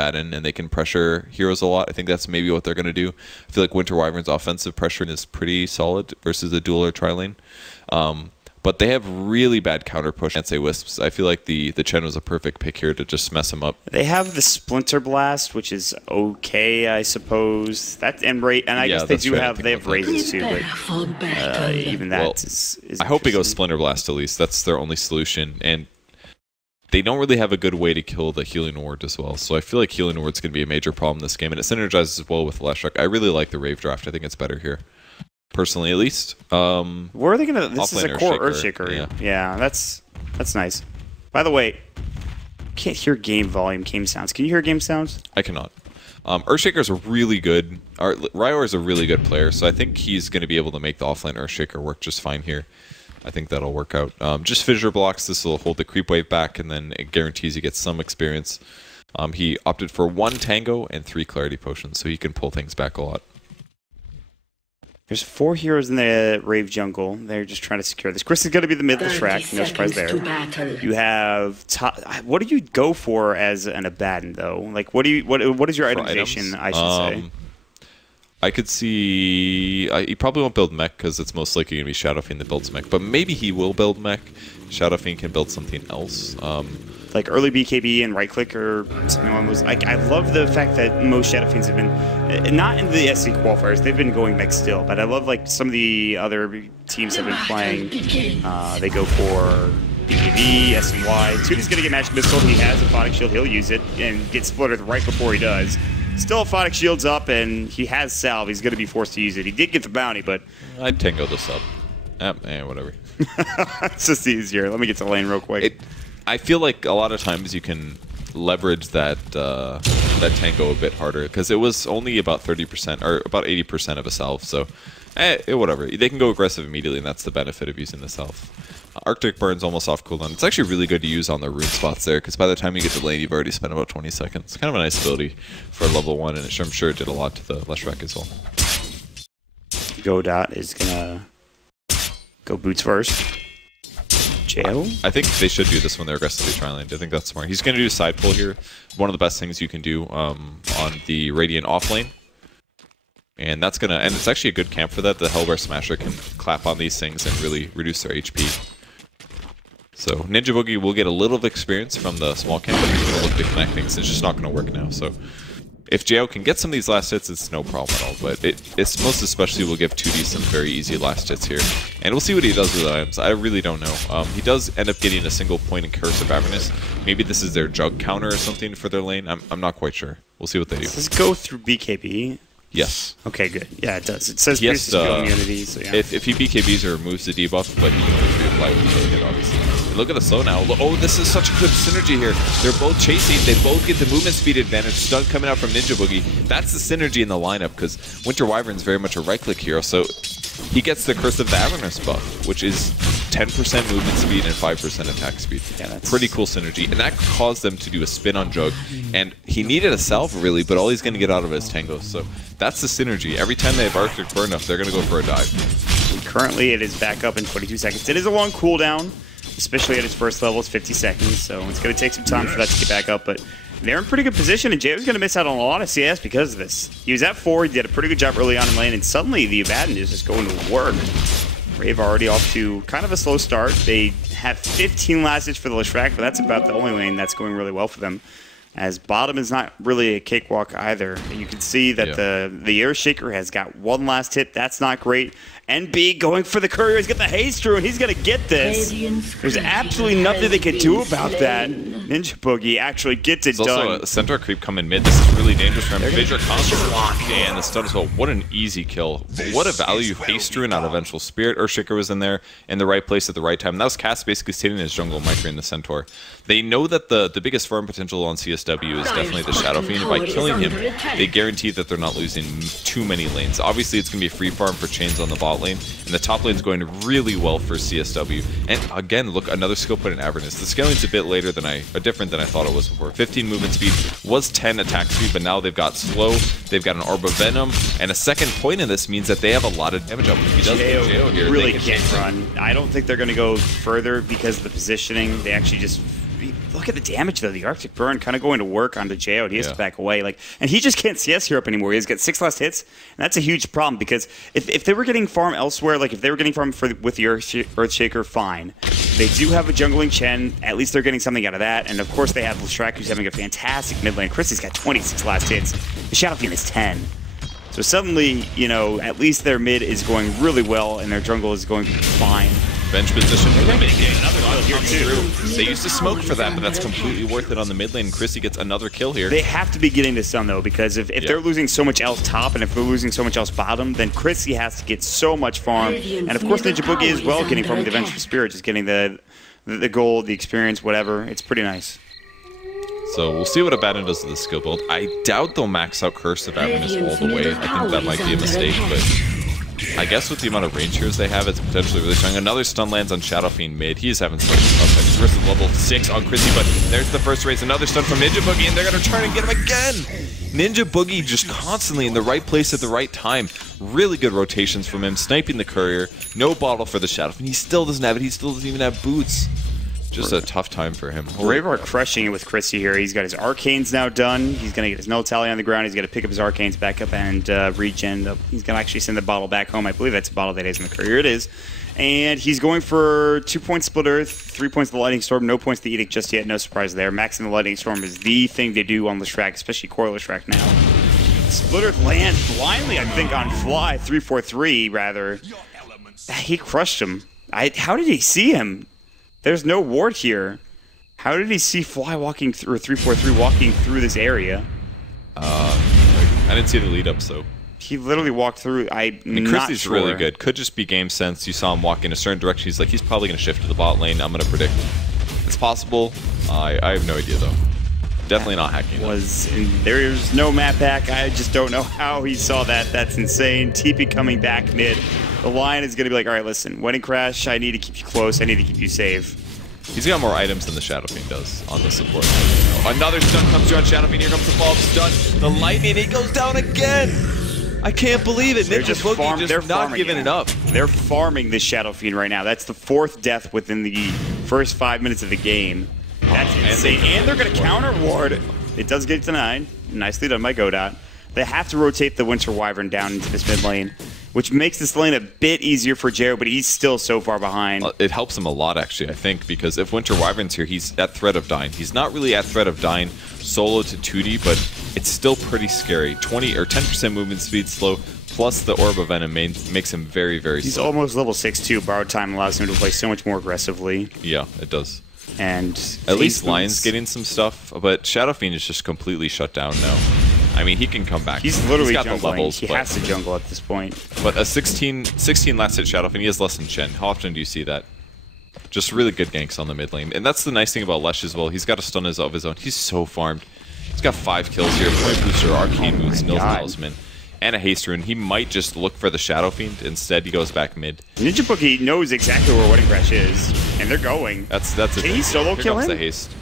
Abaddon and they can pressure heroes a lot. I think that's maybe what they're going to do. I feel like Winter Wyvern's offensive pressuring is pretty solid versus the dual or tri-lane. But they have really bad counter push against Wisps. I feel like the Chen was a perfect pick here to just mess them up. They have the Splinter Blast, which is okay, I suppose. That and I guess they do have Razes too, but even that is I hope he goes Splinter Blast at least. That's their only solution, and they don't really have a good way to kill the Healing Ward as well. So I feel like Healing Ward's going to be a major problem in this game, and it synergizes well with Leshrac. I really like the Rave draft. I think it's better here. Personally, at least. Where are they gonna? This is a core Earthshaker. Yeah, that's nice. By the way, can't hear game sounds. Can you hear game sounds? I cannot. Earthshaker's a really good. Ryor is a really good player, so I think he's going to be able to make the offline Earthshaker work just fine here. I think that'll work out. Just fissure blocks. This will hold the creep wave back, and then it guarantees he gets some experience. He opted for 1 Tango and 3 Clarity Potions, so he can pull things back a lot. There's 4 heroes in the Rave jungle. They're just trying to secure this. Chris is going to be the mid Leshrac. No surprise there. You have what do you go for as an Abaddon though? Like what is your itemization? I should say. I could see he probably won't build mech because it's most likely going to be Shadow Fiend that builds mech. But maybe he will build mech. Shadow Fiend can build something else. Like early BKB and right click or something along those. Like I love the fact that most Shadow Fiends have been not in the SEA qualifiers. They've been going mech still, but I love like some of the other teams have been playing. They go for BKB, SNY. Tooty's gonna get Magic Missile. He has a Photic Shield. He'll use it and get splittered right before he does. Still, Photic Shield's up and he has Salve. He's gonna be forced to use it. He did get the bounty, but I'd Tango this up. Whatever. It's just easier. Let me get to lane real quick. I feel like a lot of times you can leverage that Tango a bit harder because it was only about 30% or about 80% of a salve. So, whatever. They can go aggressive immediately, and that's the benefit of using the salve. Arctic Burn's almost off cooldown. It's actually really good to use on the rune spots there because by the time you get to lane, you've already spent about 20 seconds. It's kind of a nice ability for level 1, and I'm sure it did a lot to the Leshrac as well. Godot is gonna go boots first. I think they should do this when they're aggressively tri-laned. I think that's smart. He's going to do side pull here. One of the best things you can do on the Radiant off lane. And that's going to... And it's actually a good camp for that. The Hellbear Smasher can clap on these things and really reduce their HP. So Ninja Boogie will get a little of experience from the small camp, but he's going to look to connect things. It's just not going to work now. So if JO can get some of these last hits, it's no problem at all. But it's most especially will give 2D some very easy last hits here. And we'll see what he does with items. I really don't know. He does end up getting a single point in Curse of Avernus. Maybe this is their Jug counter or something for their lane. I'm not quite sure. We'll see what they do. Does this go through BKB? Yes. Okay, good. Yeah, it does. It says pierces immunity, so yeah. If he BKBs or removes the debuff, but he can only reapply with the hit, obviously. And look at the slow now. Oh, this is such a good synergy here. They're both chasing. They both get the movement speed advantage. Stun coming out from Ninja Boogie. That's the synergy in the lineup because Winter Wyvern's very much a right-click hero, so he gets the Curse of the Avernus buff, which is 10% movement speed and 5% attack speed. Yeah, that's pretty cool synergy. And that caused them to do a spin on Jug. And he needed a salve, really, but all he's going to get out of it is Tangos. So that's the synergy. Every time they have Arctic Burn up, they're going to go for a dive. Currently, it is back up in 22 seconds. It is a long cooldown, especially at its first level. It's 50 seconds, so it's going to take some time for that to get back up. But they're in pretty good position, and JO's going to miss out on a lot of CS because of this. He was at 4, he did a pretty good job early on in lane, and suddenly the Abaddon is just going to work. Rave already off to kind of a slow start. They have 15 last hits for the Leshrac, but that's about the only lane that's going really well for them. As bottom is not really a cakewalk either. And you can see that the Earthshaker has got 1 last hit. That's not great. NB going for the courier. He's got the haste through, and he's going to get this. There's absolutely nothing they can do about that. Ninja Boogie actually gets it done. There's also a centaur creep coming mid. This is really dangerous for him. Fissure constantly and the stun as well. What an easy kill. But what a value haste through out of Vengeful Spirit. Earthshaker was in there in the right place at the right time. And that was Cass basically sitting in his jungle, microing the centaur. They know that the biggest farm potential on CSW is definitely the Shadow Fiend. By killing him, they guarantee that they're not losing too many lanes. Obviously, it's going to be a free farm for chains on the bot lane, and the top lane is going really well for CSW. And again, look, another skill point in Avernus. The scaling's a bit later than different than I thought it was before. 15 movement speed was 10 attack speed, but now they've got slow, they've got an Orb of Venom, and a second point in this means that they have a lot of damage up. If he does get JO here, they can't run. I don't think they're going to go further because of the positioning. They actually just look at the damage, though. The Arctic Burn kind of going to work onto Geode. He has to back away. And he just can't CS here up anymore. He's got 6 last hits, and that's a huge problem because if they were getting farm elsewhere, like if they were getting farm with the Earthshaker, fine. They do have a jungling Chen. At least they're getting something out of that. And, of course, they have Leshrac, who's having a fantastic mid lane. Chrissy's got 26 last hits. The Shadow Fiend is 10. So suddenly, you know, at least their mid is going really well, and their jungle is going fine. Bench position for the mid game. Another kill here, too. They used to smoke for that, but that's completely worth it on the mid lane. Chrissy gets another kill here. They have to be getting this done, though, because if they're losing so much else top, and if they're losing so much else bottom, then Chrissy has to get so much farm. And, of course, Ninja Boogie as well, getting farm with the Vengeful Spirit, just getting the gold, the experience, whatever. It's pretty nice. So we'll see what Abaddon does to the skill build. I doubt they'll max out Curse of Avernus all the way. I think that might be a mistake, but I guess with the amount of range heroes they have, it's potentially really strong. Another stun lands on Shadow Fiend mid. He's having such a tough time. He's versus level 6 on Chrissy, but there's the first raise. Another stun from Ninja Boogie, and they're going to try and get him again! Ninja Boogie just constantly in the right place at the right time. Really good rotations from him, sniping the courier. No bottle for the Shadow Fiend. He still doesn't have it. He still doesn't even have boots. Just a tough time for him. Rave are crushing it with Chrissy here. He's got his Arcanes now done. He's going to get his null tally on the ground. He's going to pick up his Arcanes back up and regen. He's going to actually send the bottle back home. I believe that's a bottle that is in the courier. It is. And he's going for 2 points Split Earth, 3 points the Lightning Storm, no points the Edict just yet. No surprise there. Maxing the Lightning Storm is the thing they do on Leshrac, especially core Leshrac now. Split Earth lands blindly, I think, on Fly. 3-4-3, rather. He crushed him. How did he see him? There's no ward here. How did he see Fly walking through, or 3-4-3 walking through this area? I didn't see the lead up, so. He literally walked through. I mean, Chrissy's really good. Could just be game sense. You saw him walk in a certain direction. He's like, he's probably going to shift to the bot lane. I'm going to predict. It's possible. I have no idea, though. Definitely not hacking. There's no map hack. I just don't know how he saw that. That's insane. TP coming back mid. The line is going to be like, all right, listen, Wedding Crash, I need to keep you close. I need to keep you safe. He's got more items than the Shadow Fiend does on the support. Another stun comes through on Shadow Fiend. Here comes the follow-up stun. The lightning, he goes down again. I can't believe it. They're just not giving it up. They're farming this Shadow Fiend right now. That's the 4th death within the first 5 minutes of the game. That's insane. And they're going to counter ward. It does get denied. Nicely done by Godot. They have to rotate the Winter Wyvern down into this mid lane, which makes this lane a bit easier for Jero, but he's still so far behind. It helps him a lot, actually, I think, because if Winter Wyvern's here, he's at threat of dying. He's not really at threat of dying solo to 2D, but it's still pretty scary. 20 or 10% movement speed slow, plus the Orb of Venom makes him very, very slow. He's almost level 6 too. Borrowed Time allows him to play so much more aggressively. Yeah, it does. And at least Lion's getting some stuff, but Shadow Fiend is just completely shut down now. I mean, he can come back. He's literally got jungling. The levels. He has to jungle at this point. But a 16 last hit Shadow Fiend, he has less than Chen. How often do you see that? Just really good ganks on the mid lane. And that's the nice thing about Lesh as well. He's got a stun of his own. He's so farmed. He's got 5 kills here. Point Booster, Arcane Moves, Nils Talisman, and a Haste Rune. He might just look for the Shadow Fiend. Instead, he goes back mid. Ninja Boogie knows exactly where Wedding Crash is, and they're going. That's it. Can he solo kill him? The haste.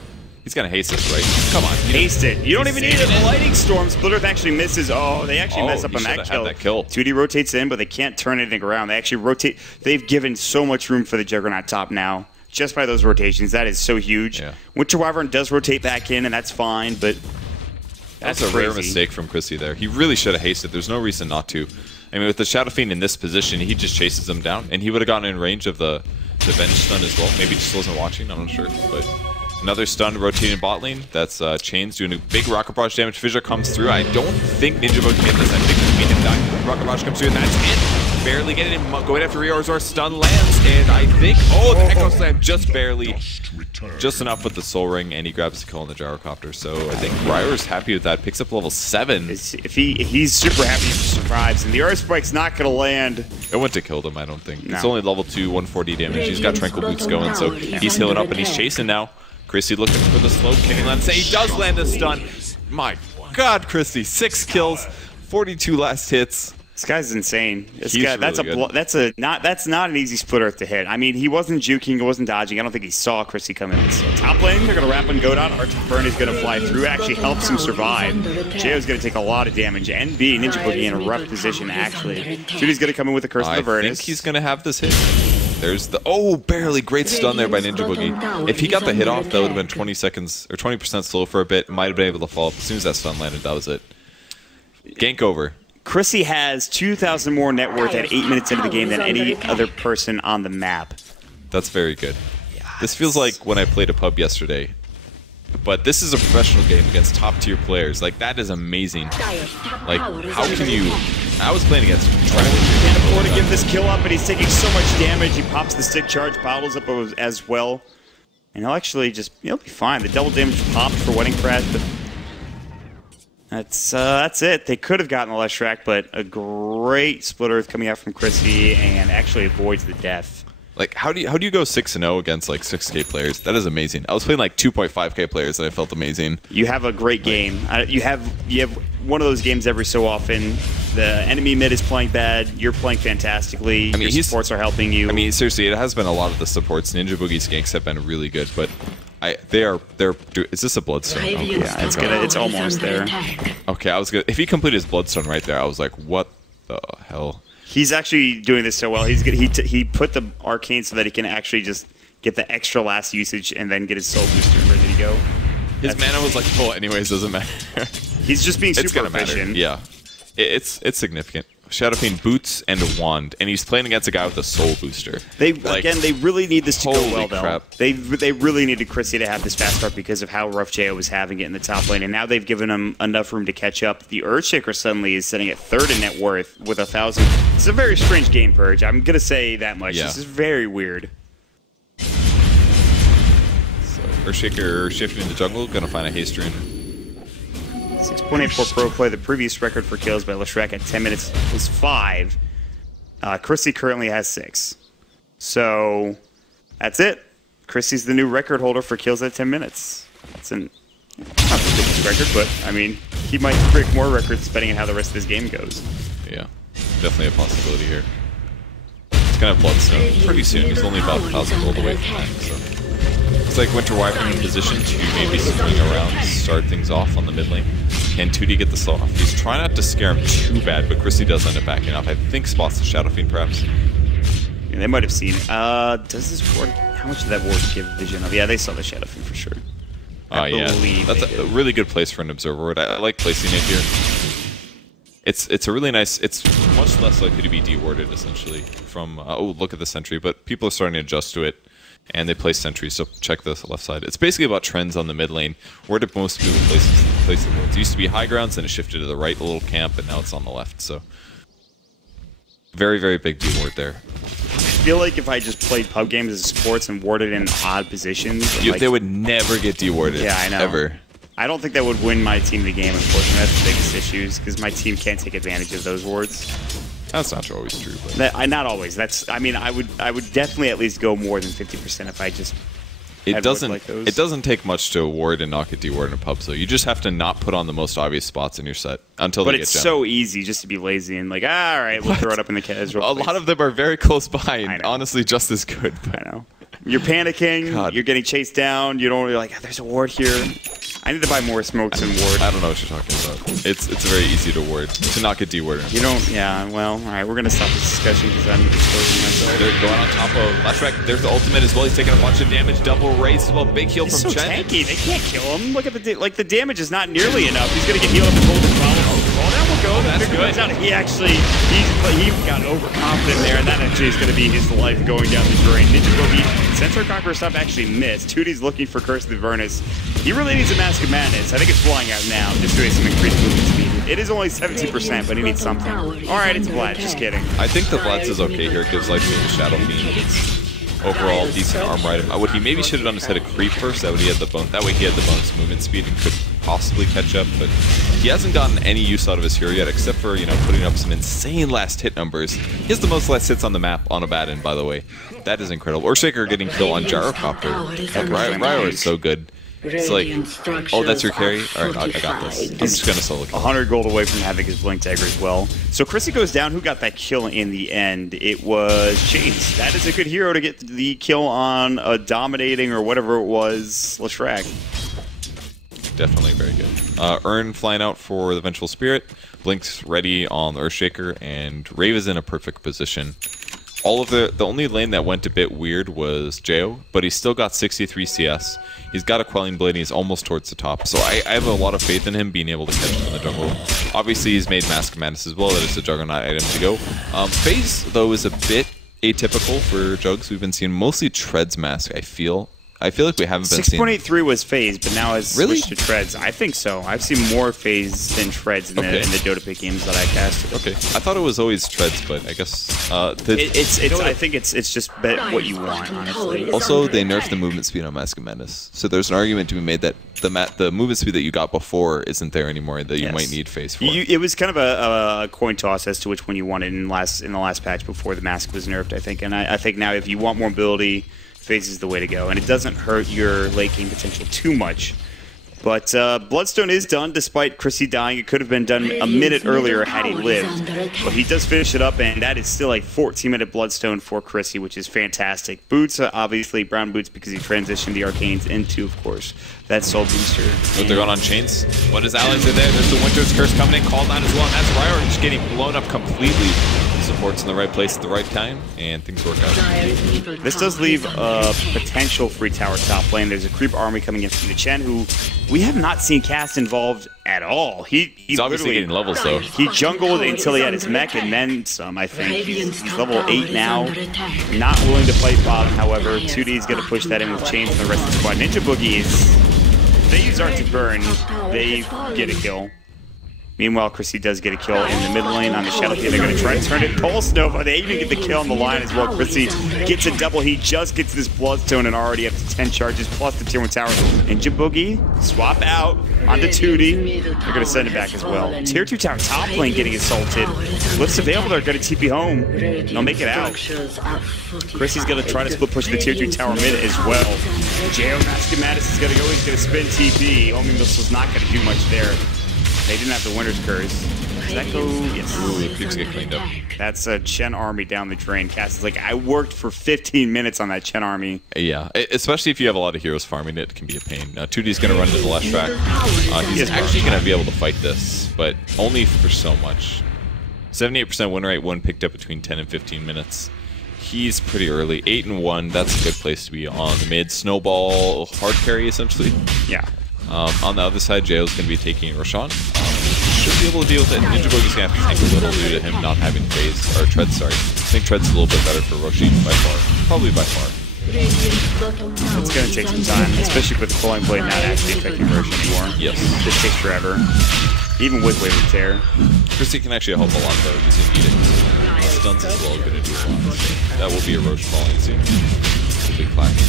He's gonna haste this, right? Come on. Haste it. You don't even need it. Lightning Storm. Split Earth actually misses. Oh, they actually mess up on that kill. 2D rotates in, but they can't turn anything around. They actually rotate. They've given so much room for the Juggernaut top now, just by those rotations. That is so huge. Yeah. Winter Wyvern does rotate back in, and that's fine, but that's a rare mistake from Chrissy there. He really should have hasted. There's no reason not to. I mean, with the Shadow Fiend in this position, he just chases them down, and he would have gotten in range of the Venge stun as well. Maybe just wasn't watching. I'm not sure, but. Another stun rotating bot lane. That's Chains doing a big Rocket Barrage damage. Fissure comes through. I don't think Ninja Boogie can get this. I think it's made him die. Rocket Barrage comes through, and that's it. Barely getting him. Going after Riorzor. Stun lands, and I think... Oh, the Echo Slam just barely. Just enough with the Soul Ring, and he grabs the kill on the Gyrocopter. So I think Ryor's happy with that. Picks up level 7. If he's super happy if he survives, and the Earth Spike's not going to land. It wouldn't have killed him, I don't think. No. It's only level 2, 140 damage. He's got Tranquil Boots going, so he's healing up, and he's chasing now. Chrissy looking for the slow. Can he land? Say he does land a stun. My God, Chrissy, 6 kills, 42 last hits. This guy's insane. This guy, that's not an easy Split Earth to hit. I mean, he wasn't juking, he wasn't dodging. I don't think he saw Chrissy come in. So top lane, they're gonna wrap and go down. Arctic Burn is gonna fly through. Actually helps him survive. Jeo's gonna take a lot of damage. NB Ninja Boogie in a rough position actually. Judy's gonna come in with the Curse of the Avernus. I think he's gonna have this hit. There's the barely great stun there by Ninja Boogie. If he got the hit off, that would have been 20 seconds or 20% slow for a bit. Might have been able to fall. As soon as that stun landed, that was it. Gank over. Chrissy has 2,000 more net worth at 8 minutes into the game than any other person on the map. That's very good. This feels like when I played a pub yesterday. But this is a professional game against top-tier players. Like, that is amazing. Like, how can you... I was playing against Travis. Can't afford to give this kill up, and he's taking so much damage. He pops the stick charge, bottles up as well. And he'll actually just... He'll be fine. The double damage popped for Wedding Crash, but... That's it. They could have gotten the last track, but a great split earth coming out from Chrissy and actually avoids the death. Like, how do you go 6-0 against like 6K players? That is amazing. I was playing like 2.5K players and I felt amazing. You have a great game. You have one of those games every so often. The enemy mid is playing bad. You're playing fantastically. I mean, your supports are helping you. I mean, seriously, it has been a lot of the supports. Ninja Boogie's ganks have been really good, but they're. Is this a Bloodstone? Oh, yeah, it's almost there. Okay, I was gonna. If he completed his Bloodstone right there, I was like, what the hell? He's actually doing this so well. He put the arcane so that he can actually just get the extra last usage and then get his soul booster ready to go. His mana was like full anyways, doesn't matter. He's just being super efficient. Yeah, it's significant. Shadow Fiend boots and a wand, and he's playing against a guy with a soul booster. They really need this to go well, though. Crap. They really needed Chrissy to have this fast start because of how rough Jo was having it in the top lane, and now they've given him enough room to catch up. The Earthshaker suddenly is sitting at third in net worth with 1,000. It's a very strange game, Purge. I'm gonna say that much. Yeah. This is very weird. So Earthshaker shifting into jungle, gonna find a haste rune. 6.84 pro play. The previous record for kills by Leshrac at 10 minutes was 5. Chrissy currently has 6. So that's it. Chrissy's the new record holder for kills at 10 minutes. It's not the biggest record, but I mean, he might break more records depending on how the rest of this game goes. Yeah, definitely a possibility here. He's gonna have Bloodstone pretty soon. He's only about 1,000 gold away from that, so. It's like Winter Wyvern in position to maybe swing around, start things off on the mid lane. Can 2D get the slow off? He's trying not to scare him too bad, but Chrissy does end up backing off. I think spots the Shadow Fiend, perhaps. Yeah, they might have seen it. Does this ward... How much did that ward give vision of? Yeah, they saw the Shadow Fiend for sure. Yeah. That's a really good place for an Observer ward. I like placing it here. It's a really nice... It's much less likely to be de-warded, essentially, from... oh, look at the sentry, but people are starting to adjust to it. And they place sentries, so check the left side. It's basically about trends on the mid lane. Where did most people place the wards? It used to be high grounds, then it shifted to the right a little camp, and now it's on the left. So very, very big D-ward there. I feel like if I just played pub games as sports and warded in odd positions... they would never get de-warded. Yeah, I know. Ever. I don't think that would win my team the game, unfortunately. That's the biggest issue, because my team can't take advantage of those wards. That's not always true. But. Not always. I mean, I would definitely at least go more than 50% if I just. It doesn't take much to ward and not get de-ward in a pub, so you just have to not put on the most obvious spots in your set until they get But it's so easy just to be lazy and like, all right, we'll throw it up in the casual. A lot of them are very close by and honestly just as good. But. I know. You're panicking. You're getting chased down. You're like, there's a ward here. I need to buy more smokes and ward. I don't know what you're talking about. It's very easy to ward, to not get de-warded. You don't, yeah, well, alright, we're gonna stop this discussion because I'm exposing myself. They're going on top of Leshrac. There's the ultimate as well. He's taking a bunch of damage. Double race as well. Big heal from Chen. Tanky. They can't kill him. Look at the damage is not nearly enough. He's gonna get healed up and hold the fall down will go. That's good. He actually, he got overconfident there, and that actually is gonna be his life going down the drain. Ninja Boogie, Centaur Conqueror stuff actually missed. 2D's looking for Curse of the Avernus. He really needs a Mask of Madness. I think it's flying out now, just doing some increased movement speed. It is only 17%, but he needs something. Alright, it's Vlad, just kidding. I think the Vlad's is okay here. It gives life to the Shadow Fiend. It's overall decent armor item. What he maybe should have done is hit a creep first, that way he had the bonus movement speed and could possibly catch up, but he hasn't gotten any use out of his hero yet, except for, putting up some insane last hit numbers. He has the most last hits on the map on Abaddon, by the way. That is incredible. Earthshaker getting kill on Gyrocopter. Ryo is so good. It's like, oh, that's your carry? Alright, I got this. I'm just gonna solo kill. 100 gold away from having his Blink Dagger as well. So Chrissy goes down. Who got that kill in the end? It was Chase. That is a good hero to get the kill on a dominating or whatever it was, Leshrac. Definitely very good. Urn flying out for the Vengeful Spirit. Blink's ready on the Earthshaker, and Rave is in a perfect position. all of the only lane that went a bit weird was Jo, but he's still got 63 CS. He's got a Quelling Blade, and he's almost towards the top. So I have a lot of faith in him being able to catch him in the jungle. Obviously, he's made Mask of Madness as well. That is a Juggernaut item to go. FaZe, though, is a bit atypical for Jugs. We've been seeing mostly Treads Mask, I feel like we haven't been seeing... 6.83 was FaZe, but now has switched to Treads. I think so. I've seen more FaZe than Treads in the Dota pick games that I casted. Okay. I thought it was always Treads, but I guess... I think it's just what you want, honestly. Also, they nerfed the movement speed on Mask of Madness. So there's an argument to be made that the movement speed that you got before isn't there anymore, that you might need FaZe for. It was kind of a coin toss as to which one you wanted in the last patch before the Mask was nerfed, I think. And I think now if you want more mobility, FaZe is the way to go, and it doesn't hurt your late game potential too much. But Bloodstone is done despite Chrissy dying. It could have been done a minute earlier had he lived. But he does finish it up, and that is still a 14-minute Bloodstone for Chrissy, which is fantastic. Boots, obviously, brown boots because he transitioned the Arcanes into, of course, that Soul Booster. But they're going on chains. What is Allies in there? There's the Winter's Curse coming in, called out as well. And that's Ryer just getting blown up completely. Support's in the right place at the right time, and things work out. This does leave a potential free tower top lane. There's a creep army coming in from the Chen, who we have not seen cast involved at all. He's obviously getting levels, though. He jungled until he had his mech and then some, I think. He's level 8 now. Not willing to fight bottom, however. 2D is going to push that in with chains and the rest of the squad. Ninja Boogies, they use Art to burn. They get a kill. Meanwhile, Chrissy does get a kill in the mid lane on the Shadow King. They're going to try to turn it. Pulse Nova, they even get the kill on the line as well. Chrissy gets a double. He just gets this Bloodstone and already up to 10 charges, plus the tier 1 tower. Ninja Boogie, swap out onto 2D. They're going to send it back as well. Tier 2 tower top lane getting assaulted. Lifts available, they're going to TP home. They'll make it out. Chrissy's going to try to split push the tier 2 tower mid as well. Jo Mask of Madness is going to go. He's going to spin TP. Homing Missile's not going to do much there. They didn't have the Winter's Curse. Does that go? Yes. Ooh, the creeps get cleaned up. That's a Chen army down the drain. Cass is like, I worked for 15 minutes on that Chen army. Yeah, especially if you have a lot of heroes farming it, can be a pain. 2D's going to run to the left track. He's actually going to be able to fight this, but only for so much. 78% win rate, one picked up between 10 and 15 minutes. He's pretty early. 8-1, that's a good place to be on the mid. Snowball, hard carry, essentially. Yeah. On the other side, Jail's going to be taking Roshan. Should be able to deal with it. Ninja Boogie's going to have to tank a little due to him not having phase, or Tread, sorry. I think Tread's a little bit better for Roshan by far. Probably by far. It's going to take some time, especially with the Quelling Blade not actually affecting Roshan anymore. Yes. This takes forever. Even with Wave of Tear. Chrissy can actually help a lot though, using Edict. Stunts as well going to do a lot. That will be a Roche falling soon. It'll be clacking.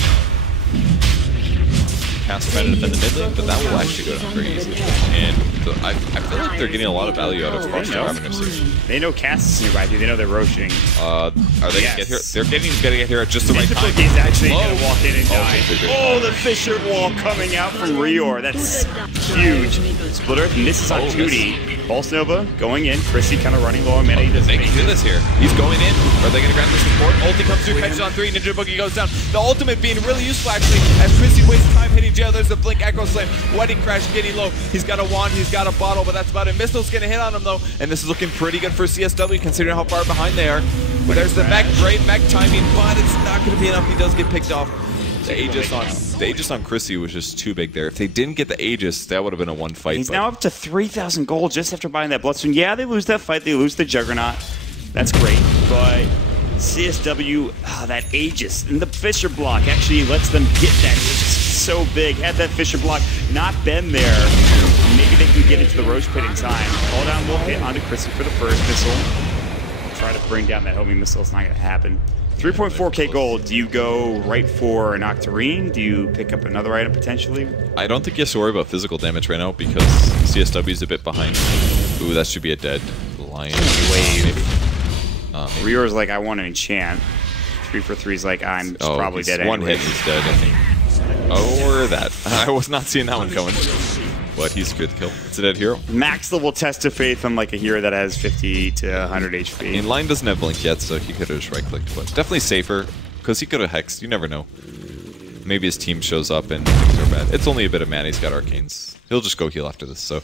Cast trying to defend the mid lane, but that will actually go down very easily. And I feel like they're getting a lot of value out of Frost Ravenous here. They know Cass is nearby, dude. They know they're roaching. Are they going to get here? They're going to get here at just the right time. He's actually going to walk in and die. Oh, the Fisher Wall coming out from Rior. That's huge. Split Earth misses on 2D. Pulse Nova going in. Chrissy kind of running low on mana. They can do this here. He's going in. Are they going to grab the support? Ulti comes through, catches on 3. Ninja Boogie goes down. The ultimate being really useful, actually, as Chrissy wastes time hitting Jail. There's the Blink Echo Slam. Wedding Crash getting low. He's got a wand. He's got a bottle, but that's about it. Missile's going to hit on him, though, and this is looking pretty good for CSW, considering how far behind they are. But there's the mech. Great mech timing, but it's not going to be enough. He does get picked off. The Aegis on Chrissy was just too big there. If they didn't get the Aegis, that would have been a one fight. He's now up to 3,000 gold just after buying that Bloodstone. Yeah, they lose that fight. They lose the Juggernaut. That's great. But CSW, that Aegis and the Fisher block actually lets them get that. It's just so big. Had that Fisher block not been there, maybe they can get into the Roche Pit in time. Call down will hit onto Chrissy for the first missile. I'll try to bring down that homing missile. It's not going to happen. 3.4k gold. Do you go right for an Octarine? Do you pick up another item potentially? I don't think you have to worry about physical damage right now because CSW is a bit behind. Ooh, that should be a dead lion. Wave. Rior's like, I want an enchant. 3 for 3 is like, I'm probably dead one anyway. hit, he's dead, I think. Or that. I was not seeing that one coming. But he's good to kill. It's a dead hero. Max level test of faith on like a hero that has 50 to 100 HP. And Lion doesn't have Blink yet, so he could have just right-clicked. But definitely safer, because he could have hexed. You never know. Maybe his team shows up and things are bad. It's only a bit of mana. He's got Arcanes. He'll just go heal after this. So,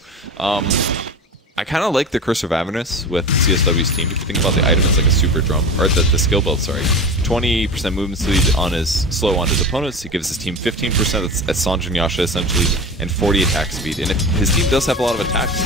I kind of like the Curse of Avernus with CSW's team. If you think about the item as like a super drum, or the skill build, sorry. 20% movement speed on his slow on his opponents. He gives his team 15%. That's Sanj and Yasha essentially, and 40 attack speed. And if his team does have a lot of attacks,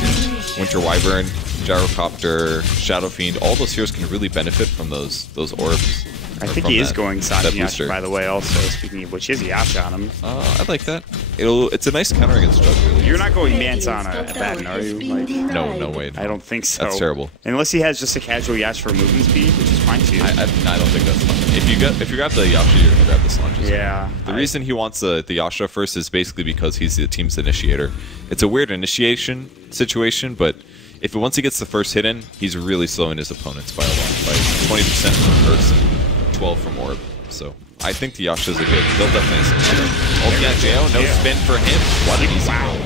Winter Wyvern, Gyrocopter, Shadow Fiend, all those heroes can really benefit from those orbs. I think he is going Sanj Yasha, by the way, also, speaking of which, he has Yasha on him. I like that. It's a nice counter against Jug, really. You're not going Mansana at Batten, are you? Like, no way. No. I don't think so. That's terrible. Unless he has just a casual Yasha for movement speed, which is fine too. I don't think that's fine. If you grab the Yasha, you're going to grab the Sanj. Yeah. The reason he wants the Yasha first is basically because he's the team's initiator. It's a weird initiation situation, but once he gets the first hit in, he's really slowing his opponents by a lot. By 20% from Curse and 12 from Orb. So I think the Yasha's a good. He'll definitely ulti on Jo, no spin for him. What an easy roll.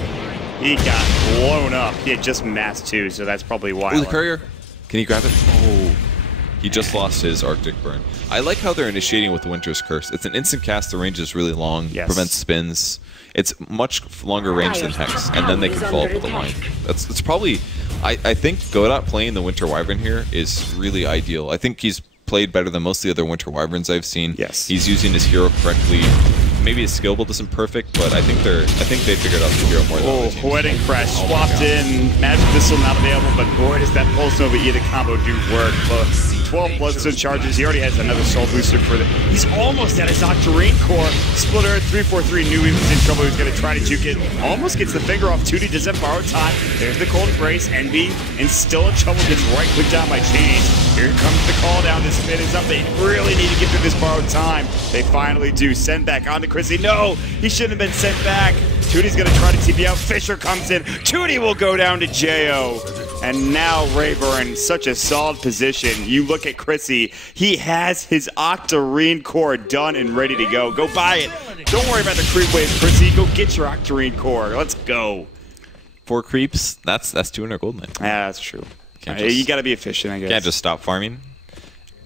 He got blown up. He had just mass too, so that's probably why. Oh, the courier. Can he grab it? Oh. He just lost his Arctic Burn. I like how they're initiating with Winter's Curse. It's an instant cast, the range is really long, prevents spins. It's much longer range than Hex, and then they can follow up with a line. It's probably, I think Godot playing the Winter Wyvern here is really ideal. I think he's played better than most of the other Winter Wyverns I've seen. Yes. He's using his hero correctly. Maybe his skill build isn't perfect, but I think they figured out the hero more than other teams. Wedding Crash swapped in. Magic Missile not available, but boy, does that Pulse Nova Eda combo do work. 12 Bloodstone charges. He already has another Soul Booster for the. He's almost at his Octarine Core. Splitter 343 knew he was in trouble. He was going to try to juke it. Almost gets the finger off. 2D does that borrow time. There's the Cold Embrace. Envy, and still in trouble. Gets right clicked down by Change. Here comes the call down. This spin is up. They really need to get through this borrowed time. They finally do. Send back onto Chrissy. No, he shouldn't have been sent back. Tootie's going to try to TP out. Fisher comes in. Tootie will go down to Jo. And now Rave are in such a solid position. You look at Chrissy. He has his Octarine Core done and ready to go. Go buy it. Don't worry about the creep wave, Chrissy. Go get your Octarine Core. Let's go. 4 creeps. That's 200 gold, man. Yeah, that's true. You got to be efficient, I guess. Can't just stop farming.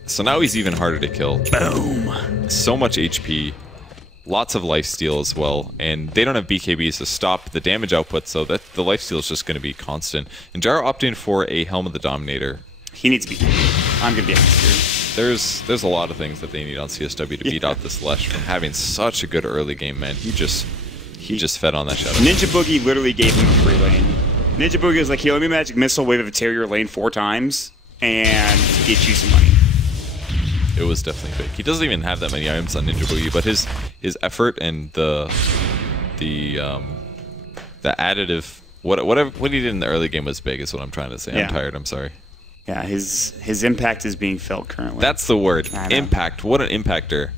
So now he's even harder to kill. Boom. So much HP. Lots of lifesteal as well, and they don't have BKBs to stop the damage output, so that the lifesteal is just going to be constant. And Gyro opting for a Helm of the Dominator. He needs to be. I'm going to be honest here. There's a lot of things that they need on CSW to beat out this Lesh from having such a good early game, man. He just fed on that Shadow. Ninja Boogie literally gave him a free lane. Ninja Boogie was like, here, let me Magic Missile, Wave of a Terrier lane 4 times, and get you some money. It was definitely big. He doesn't even have that many items on Ninja Boogie, but his effort and the additive what he did in the early game was big. Is what I'm trying to say. Yeah. I'm tired. I'm sorry. Yeah, his impact is being felt currently. That's the word. Impact. What an impactor.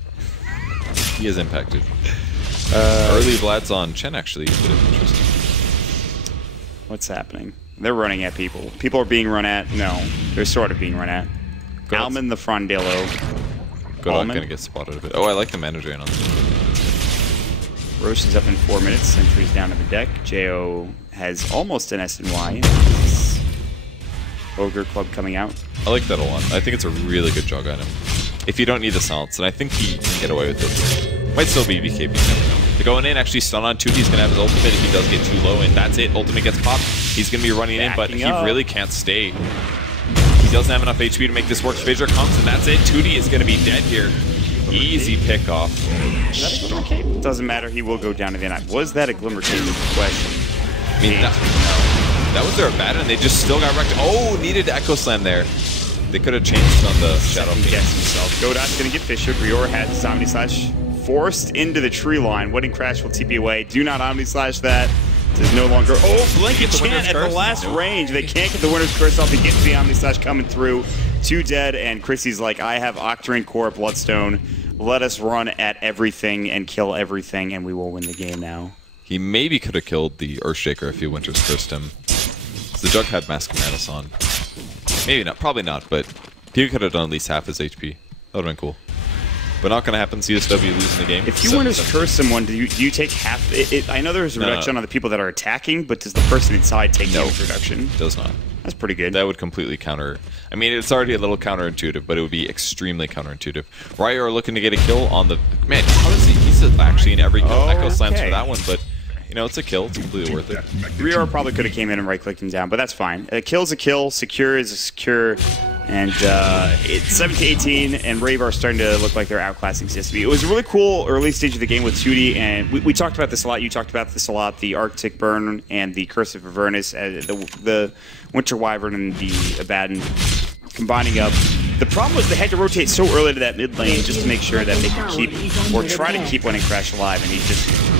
He is impacted. Early Vlad's on Chen actually. Is a bit interesting. What's happening? They're running at people. People are being run at. No, they're sort of being run at. Alman the Frondillo. Godot gonna get spotted a bit. Oh, I like the mana drain on this. Roche is up in 4 minutes. Sentry's down to the deck. Jo has almost an SNY. Ogre Club coming out. I like that a lot. I think it's a really good jog item. If you don't need the silence, and I think he can get away with it. Might still be BKB. They're going in, actually stun on 2D. He's gonna have his ultimate if he does get too low, and that's it. Ultimate gets popped. He's gonna be running in, but he really can't stay. He doesn't have enough HP to make this work. Fissure comes, and that's it. 2D is going to be dead here. Easy pick off. Is that a Glimmer Cape? Doesn't matter. He will go down to the end. Was that a Glimmer Cape? Is the question. I mean, that was their bad, and they just still got wrecked. Oh, needed to Echo Slam there. They could have changed on the Shadow Fiend. Guess himself. Godot's going to get Fissure. Brior has Omni Slash forced into the tree line. Wedding Crash will TP away. Do not Omni Slash that. This is no longer. Oh, Blanket Chant at the last range. They can't get the Winner's Curse off. He gets the Omni Slash coming through. 2 dead, and Chrissy's like, I have Octarine Core, Bloodstone. Let us run at everything and kill everything, and we will win the game now. He maybe could have killed the Earthshaker if he Winter's Cursed him. The Jug had Mask of Madness on. Maybe not, probably not, but he could have done at least half his HP. That would have been cool. But not going to happen. CSW losing the game. If you Winter's Curse someone, do you take half? I know there's a reduction on the people that are attacking, but does the person inside take no reduction? Does not. That's pretty good. That would completely counter. I mean, it's already a little counterintuitive, but it would be extremely counterintuitive. Ryo are looking to get a kill on the man. How does he? He's actually in every kill. Echo slams for that one, but You know, it's a kill. It's completely worth it. Rio probably could have came in and right-clicked him down, but that's fine. A kill's a kill, secure is a secure, and it's 17-18, and Rave are starting to look like they're outclassing CSW. It was a really cool early stage of the game with 2D, and we talked about this a lot. You talked about this a lot, the Arctic Burn and the Curse of Avernus, the Winter Wyvern and the Abaddon combining up. The problem was they had to rotate so early to that mid lane just to make sure that they could keep, or try to keep winning Crash alive, and he just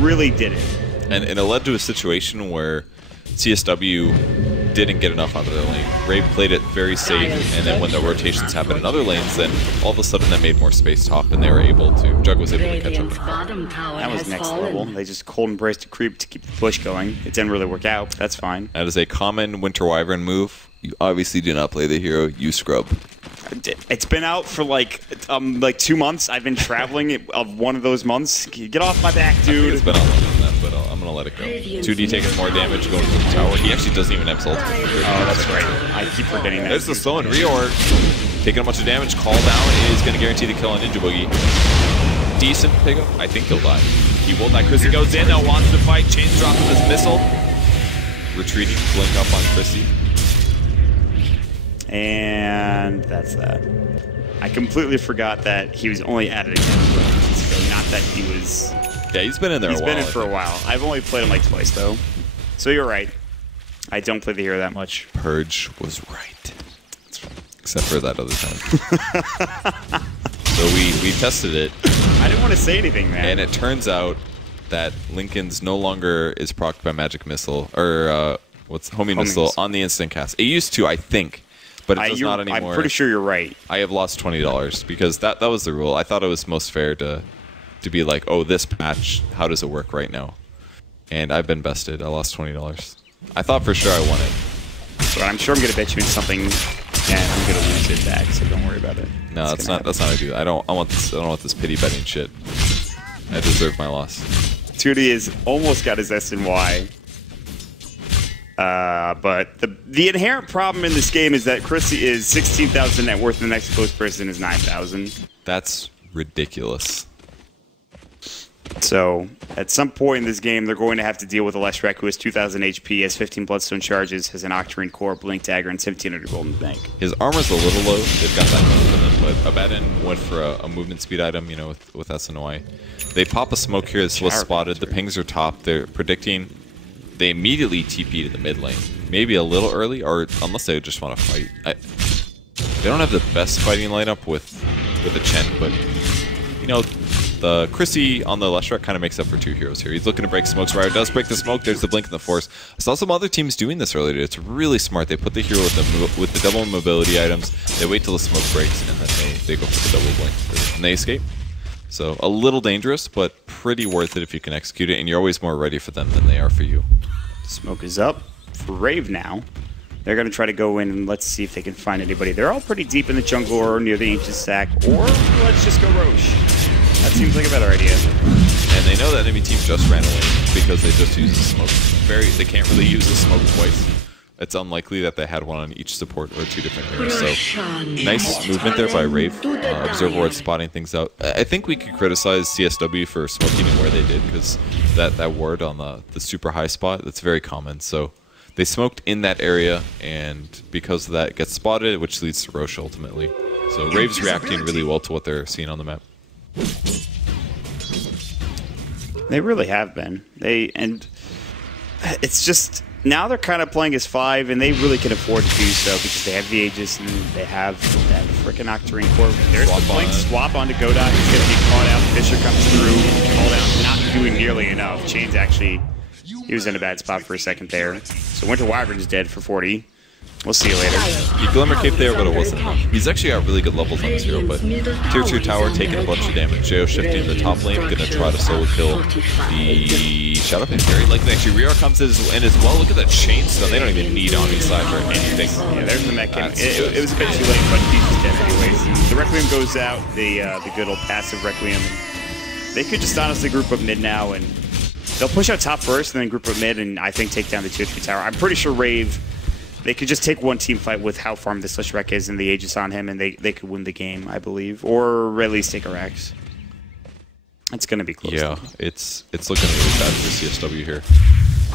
really did it. And it led to a situation where CSW didn't get enough out of their lane. Rave played it very safe, and then when the rotations happened in other lanes, then all of a sudden that made more space top, and they were able to, Jug was able to catch up. That was next level. They just cold embraced a creep to keep the push going. It didn't really work out, but that's fine. That is a common Winter Wyvern move. You obviously do not play the hero, you scrub. It's been out for like 2 months. I've been traveling of one of those months. Get off my back, dude. It's been out longer than that, but I'm going to let it go. 2D taking more damage going to the tower. He actually doesn't even have ult. Oh, that's right. I keep forgetting that. There's the slow and Reorg. Taking a bunch of damage. Call down is going to guarantee the kill on Ninja Boogie. Decent pickup. I think he'll die. He will die. Chrissy goes in now, wants to fight. Chain dropping his missile. Retreating. Blink up on Chrissy. And that's that. I completely forgot that he was only added again so not that he was... Yeah, he's been in there a while. He's been in for a while. I've only played him like twice, though. So you're right. I don't play the hero that much. Purge was right. Except for that other time. So we tested it. I didn't want to say anything, man. And it turns out that Lincoln's no longer is procced by Magic Missile, or Homing Missile on the instant cast. It used to, I think. But it does not anymore. I'm pretty sure you're right. I have lost $20 because that was the rule. I thought it was most fair to be like, oh, this patch, how does it work right now? And I've been bested. I lost $20. I thought for sure I won it. But I'm sure I'm gonna bet you in something, and I'm gonna lose it back. So don't worry about it. No, that's not what I do. I don't want this pity betting shit. I deserve my loss. 2D has almost got his SNY. But the inherent problem in this game is that Chrissy is 16,000 net worth, and the next close person is 9,000. That's ridiculous. So, at some point in this game, they're going to have to deal with a Leshrac who has 2,000 HP, has 15 Bloodstone charges, has an Octarine Core, Blink Dagger, and 1,700 Golden Bank. His armor's a little low. They've got that going for them, but Abaddon went for a movement speed item, you know, with SNY. They pop a smoke here. This was spotted. The pings are top. They're predicting. They immediately TP to the mid lane. Maybe a little early, or unless they just want to fight. They don't have the best fighting lineup with a Chen, but you know, the Chrissy on the Leshrac kind of makes up for two heroes here. He's looking to break smokes. Ryder does break the smoke. There's the blink and the force. I saw some other teams doing this earlier. It's really smart. They put the hero with the double mobility items. They wait till the smoke breaks, and then they go for the double blink, and they escape. So a little dangerous, but pretty worth it if you can execute it, and you're always more ready for them than they are for you. Smoke is up for Rave now. They're going to try to go in and let's see if they can find anybody. They're all pretty deep in the jungle or near the Ancient Stack, or let's just go Roche. That seems like a better idea. And they know that enemy team just ran away because they just used the smoke. They can't really use the smoke twice. It's unlikely that they had one on each support or two different heroes. So nice movement there by Rave. Observer Ward spotting things out. I think we could criticize CSW for smoking where they did, because that ward on the super high spot, that's very common. So they smoked in that area, and because of that, it gets spotted, which leads to Roche ultimately. So Rave's reacting really well to what they're seeing on the map. They really have been. And it's just... Now they're kind of playing as 5, and they really can afford to do so because they have the Aegis and they have that frickin' Octarine Core. There's the blink swap onto Godot. He's going to be caught out. Fisher comes through. Called out, not doing nearly enough. Chain's actually, he was in a bad spot for a second there. So Winter Wyvern's dead for 40. We'll see you later. He Glimmer Cape there, but it wasn't enough. He's actually got really good levels on his hero, but Tier 2 tower taking a bunch of damage. Jo shifting to the top lane, gonna try to solo kill the Shadow Pit. Very likely actually. Rear comes in as well. Look at that chain stun. They don't even need Omni side or anything. Yeah, there's the mech. It was a bit too late, but he's just dead anyways. The Requiem goes out, the good old passive Requiem. They could just honestly group up mid now, and they'll push out top first and then group up mid, and I think take down the Tier 3 tower. I'm pretty sure Rave, they could just take one team fight with how farmed this Leshrac is and the Aegis on him, and they could win the game, I believe. Or at least take a Rex. It's going to be close. Yeah, it's looking really bad for CSW here.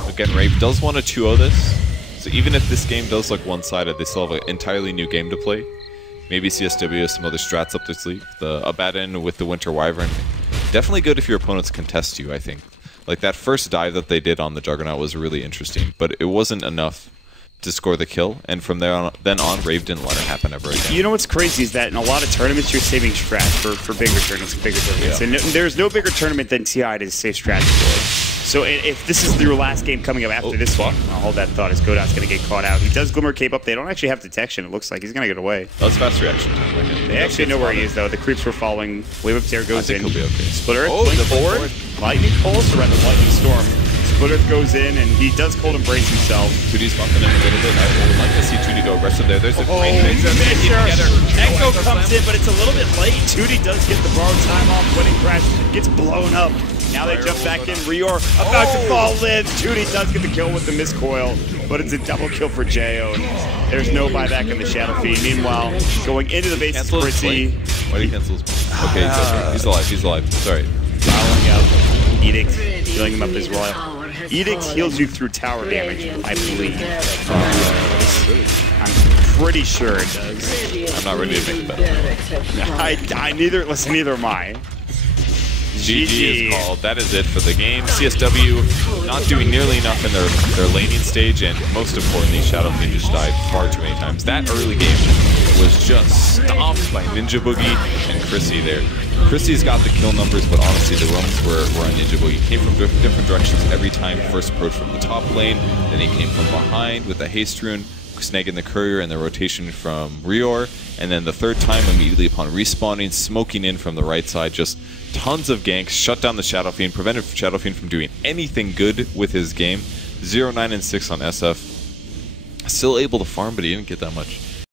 Again, Rave does want to 2-0 this, so even if this game does look one-sided, they still have an entirely new game to play. Maybe CSW has some other strats up their sleeve. The Abaddon with the Winter Wyvern, definitely good if your opponents contest you, I think. Like, that first dive that they did on the Juggernaut was really interesting, but it wasn't enough to score the kill, and from then on, Rave didn't let it happen ever again. You know what's crazy is that in a lot of tournaments, you're saving strats for bigger tournaments and bigger tournaments. Yeah. And there's no bigger tournament than TI to save strats for. So if this is your last game coming up after this one, I'll hold that thought as Godot's going to get caught out. He does Glimmer Cape up. They don't actually have detection. It looks like he's going to get away. That was fast reaction time by him. They actually know where he is, though. The creeps were following. Wave of Terror goes in. I think he'll be okay. Split Earth, blink forward. Lightning Pulse, or rather Lightning Storm. Split Earth goes in, and he does Cold Embrace himself. 2D's bumping in a little bit. I would like to see 2D go aggressive there. There's a great mix. Echo comes in, but it's a little bit late. 2D does get the borrowed time off. Winning Crash gets blown up. Now they jump back in. Rior about to fall lives. 2D does get the kill with the miscoil, but it's a double kill for Jo. And there's no buyback in the Shadow Fiend. Meanwhile, going into the base is Chrissy. Why did he cancel his play? Okay, he's alive. He's alive. Sorry. Fouling out. Edict healing him up as well. Edict heals you through tower damage, I believe. I'm pretty sure it does. I'm not ready to make that. Neither am I. GG is called. That is it for the game. CSW not doing nearly enough in their laning stage, and most importantly, Shadow Fiend just died far too many times. That early game was just stomped by Ninja Boogie and Chrissy there. Chrissy's got the kill numbers, but honestly, the runs were on Ninja Boogie. He came from different directions every time. First approach from the top lane, then he came from behind with the haste rune, snagging the courier and the rotation from Rior, and then the third time immediately upon respawning, smoking in from the right side, just tons of ganks, shut down the Shadow Fiend, prevented Shadow Fiend from doing anything good with his game. 0-9-6 on SF. Still able to farm, but he didn't get that much.